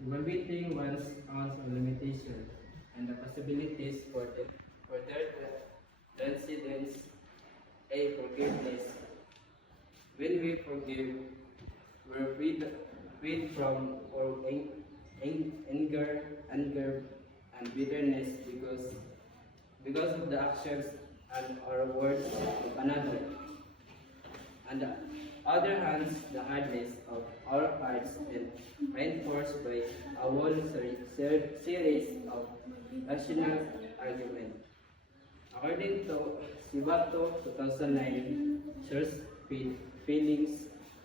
evaluating one's own limitations and the possibilities for their transcendence, a forgiveness. When we forgive, we're freed from all anger, and bitterness because of the actions and or words of another. On the other hand, the hardness of our hearts is reinforced by a whole series of rational arguments. According to Sibato 2009, church feelings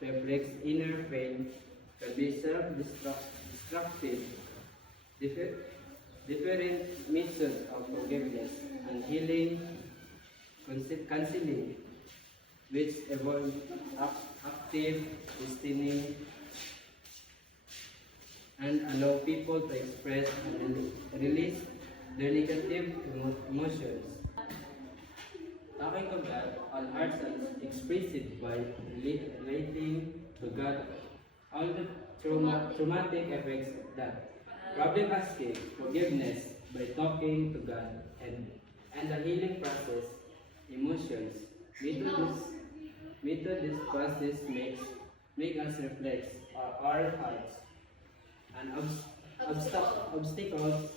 reflects inner pain can be self-destructive. Different methods of forgiveness and healing, counseling, which involve active listening and allow people to express and release their negative emotions. Talking to God, all hearts are expressed by relating to God all the traumatic effects of that. Problem asking forgiveness by talking to God and the healing process, emotions. This process make us reflect our hearts and obstacles.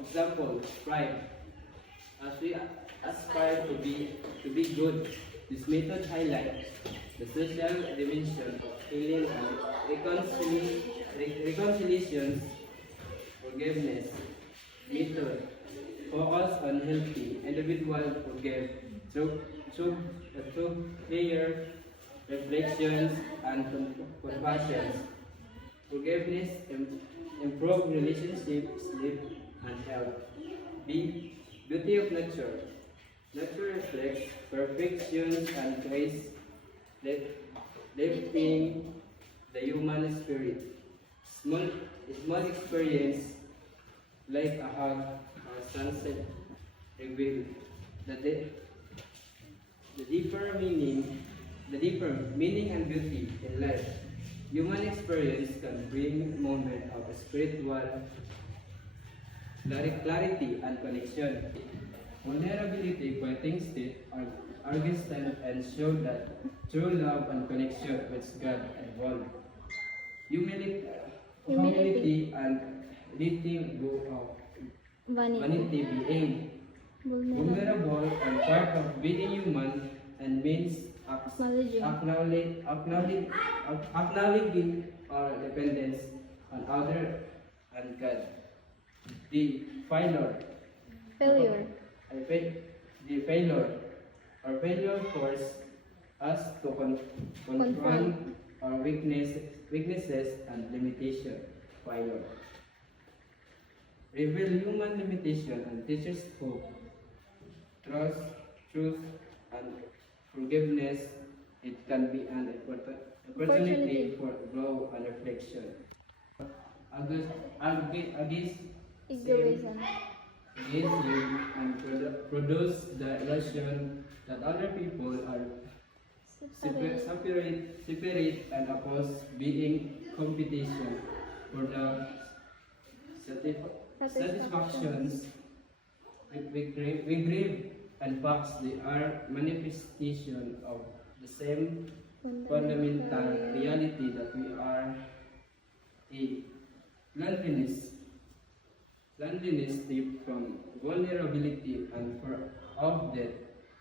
Example, pride. As we aspire to be good, this method highlights the social dimension of healing and reconciliations. Forgiveness method focus on healthy individual forgive through prayer, reflections, and compassion. Forgiveness improve relationships, sleep, and health. B. Beauty of nature. Nature reflects perfection and grace, lifting the human spirit. Small experience like a hug or sunset reveal the deeper meaning and beauty in life. Human experience can bring moment of spiritual clarity and connection. Vulnerability pointing state Augustine and showed that true love and connection with God involve humility and letting go of vanity being vulnerable and part of being human and means acknowledging our dependence on other and God. The failure. The failure forces us to confront our weaknesses and limitation. Failure reveal human limitation and teaches hope, trust, truth, and forgiveness. It can be an opportunity for growth and reflection. Against you and produce the illusion that other people are separate and oppose being competition for the satisfactions we grieve and facts they are manifestation of the same fundamental reality that we are a loneliness deep from vulnerability and for of death.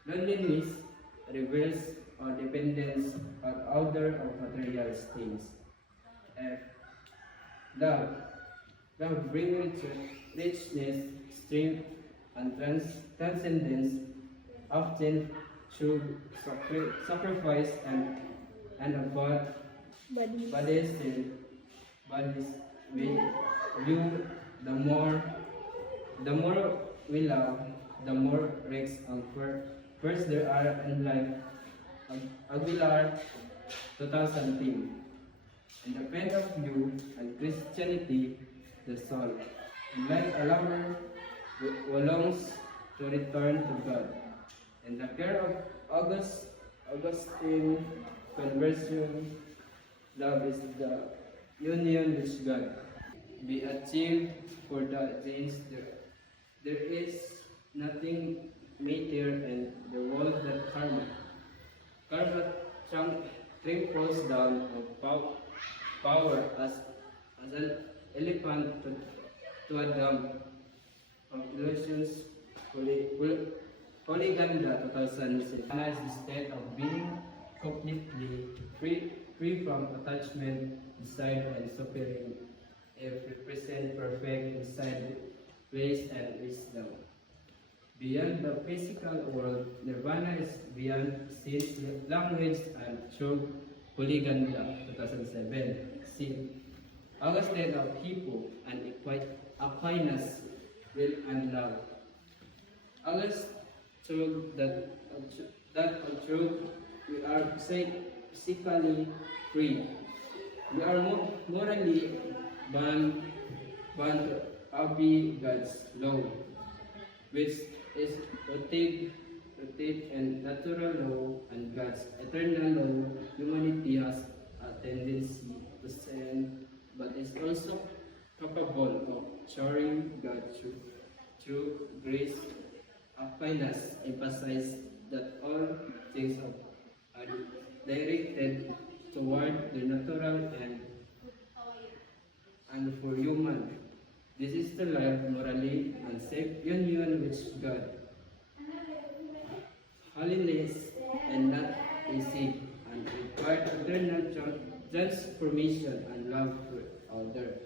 Loneliness reveals our dependence on other of material things. F. Love brings richness, strength, and transcendence, often through sacrifice and about bodies we view. The more we love, the more risks occur. First, there are in life Aguilar 2000 team. In the point of view and Christianity, the soul. Like a lover who longs to return to God. In the care of Augustine conversion Love is the union with God. Be achieved for the things there is nothing matter in the world that karma triples down of power as an elephant to a dam of illusions. Polyganda 2006 has the state of being completely free from attachment, desire, and suffering. It represents perfect inside grace and wisdom. Beyond the physical world, nirvana is beyond sense, language, and true polyganda 2007. See, Augustine of Hippo and Aquinas, will and love. August showed that of truth we are physically free. We are morally bound to obey God's law, which is rooted in natural law and God's eternal law. Humanity has a tendency to sin, but is also capable of sharing God through grace. Aquinas emphasized that all things are directed toward the natural and for human. This is to live morally and safe union with God. Holiness and not easy and required eternal transformation and love for others,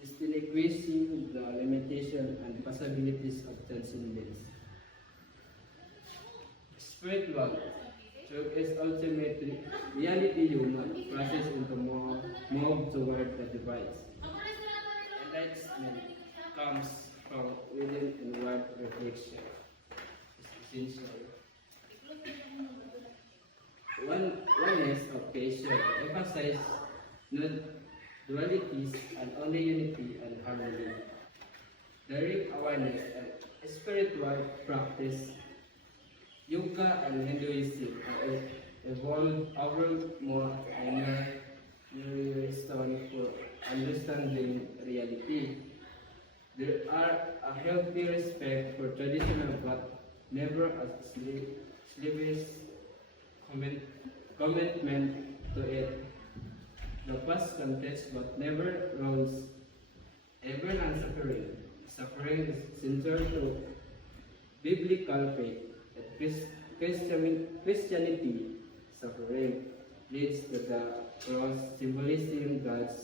distinguishing the limitation and possibilities of transcendence. Spiritual truth is ultimately reality human process into move toward the divine. Enlightenment comes from within inward reflection. It's essential. Oneness of creation emphasizes not dualities and only unity and harmony. Direct awareness and spiritual practice, yoga and Hinduism are evolved over more inner reason for understanding reality. There are a healthy respect for traditional but never a slavish commitment to it. The past context but never rules ever and suffering. Suffering is central to biblical faith. Christianity suffering leads to the cross, symbolizing God's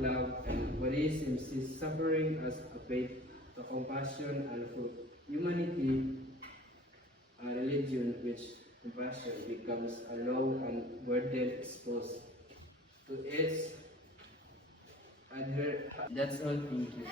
love, and Buddhism sees suffering as a faith to compassion and for humanity. A religion which compassion becomes a law and burden exposed to its other. That's all. Thank you.